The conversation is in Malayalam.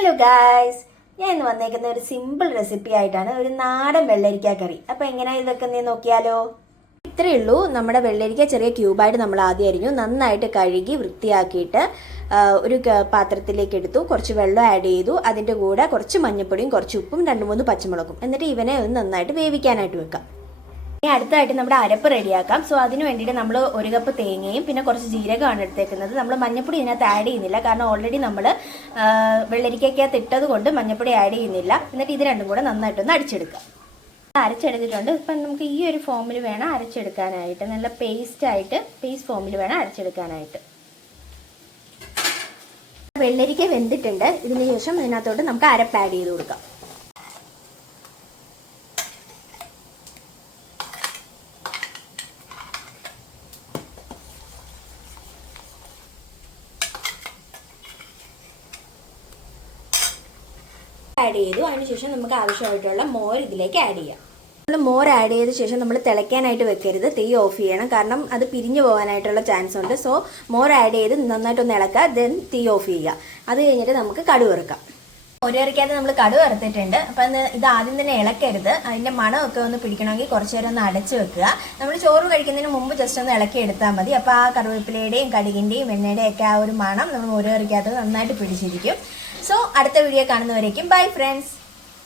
ഹലോ ഗായ്സ്, ഞാൻ ഇന്ന് വന്നേക്കുന്ന ഒരു സിമ്പിൾ റെസിപ്പി ആയിട്ടാണ്. ഒരു നാടൻ വെള്ളരിക്ക കറി. അപ്പോൾ എങ്ങനെയാണ് ഇതൊക്കെ നീ നോക്കിയാലോ. ഇത്രയേ ഉള്ളൂ. നമ്മുടെ വെള്ളരിക്ക ചെറിയ ക്യൂബായിട്ട് നമ്മൾ ആദ്യം അരിഞ്ഞു, നന്നായിട്ട് കഴുകി വൃത്തിയാക്കിയിട്ട് ഒരു പാത്രത്തിലേക്ക് എടുത്തു. കുറച്ച് വെള്ളം ആഡ് ചെയ്തു. അതിൻ്റെ കൂടെ കുറച്ച് മഞ്ഞൾപ്പൊടിയും കുറച്ച് ഉപ്പും 2-3 പച്ചമുളകും, എന്നിട്ട് ഇവനെ ഒന്ന് നന്നായിട്ട് വേവിക്കാനായിട്ട് വെക്കാം. ഇനി അടുത്തായിട്ട് നമ്മുടെ അരപ്പ് റെഡിയാക്കാം. സോ അതിന് വേണ്ടിയിട്ട് നമ്മൾ 1 കപ്പ് തേങ്ങയും പിന്നെ കുറച്ച് ജീരകമാണ് എടുത്തേക്കുന്നത്. നമ്മൾ മഞ്ഞൾപ്പൊടി ഇതിനകത്ത് ആഡ് ചെയ്യുന്നില്ല, കാരണം ഓൾറെഡി നമ്മൾ വെള്ളരിക്കകത്ത് ഇട്ടത് കൊണ്ട് മഞ്ഞൾപ്പൊടി ആഡ് ചെയ്യുന്നില്ല. എന്നിട്ട് ഇത് രണ്ടും കൂടെ നന്നായിട്ടൊന്ന് അടിച്ചെടുക്കാം. അരച്ചെടുത്തിട്ടുണ്ട്. ഇപ്പം നമുക്ക് ഈ ഒരു ഫോമിൽ വേണം അരച്ചെടുക്കാനായിട്ട്. നല്ല പേസ്റ്റ് ഫോമിൽ വേണം അരച്ചെടുക്കാനായിട്ട്. വെള്ളരിക്ക വെന്തിട്ടുണ്ട്. ഇതിന് ശേഷം ഇതിനകത്തോട്ട് നമുക്ക് അരപ്പ് ആഡ് ചെയ്ത് കൊടുക്കാം. ആഡ് ചെയ്തു. അതിനുശേഷം നമുക്ക് ആവശ്യമായിട്ടുള്ള മോര് ഇതിലേക്ക് ആഡ് ചെയ്യാം. നമ്മൾ മോര് ആഡ് ചെയ്ത ശേഷം നമ്മൾ തിളയ്ക്കാനായിട്ട് വെക്കരുത്, തീ ഓഫ് ചെയ്യണം, കാരണം അത് പിരിഞ്ഞു പോകാനായിട്ടുള്ള ചാൻസ് ഉണ്ട്. സോ മോര് ആഡ് ചെയ്ത് നന്നായിട്ടൊന്ന് ഇളക്കുക, ദെൻ തീ ഓഫ് ചെയ്യുക. അത് കഴിഞ്ഞിട്ട് നമുക്ക് കടുക് വറുക്കാം. ഒരു കറിക്കകത്ത് നമ്മൾ കടുക് വറുത്തിട്ടുണ്ട്. അപ്പം ഇത് ആദ്യം തന്നെ ഇളക്കരുത്. അതിൻ്റെ മണമൊക്കെ ഒന്ന് പിടിക്കണമെങ്കിൽ കുറച്ച് നേരം ഒന്ന് അടച്ചു വെക്കുക. നമ്മൾ ചോറ് കഴിക്കുന്നതിന് മുമ്പ് ജസ്റ്റ് ഒന്ന് ഇളക്കി എടുത്താൽ മതി. അപ്പോൾ ആ കറിവേപ്പിലയുടെയും കടുകിൻ്റെയും എണ്ണയുടെയും ഒക്കെ ആ ഒരു മണം നമ്മൾ ഒരു കറിക്കകത്ത് നന്നായിട്ട് പിടിച്ചിരിക്കും. സോ അടുത്ത വീഡിയോ കാണുന്നവരേക്കും ബൈ ഫ്രണ്ട്സ്.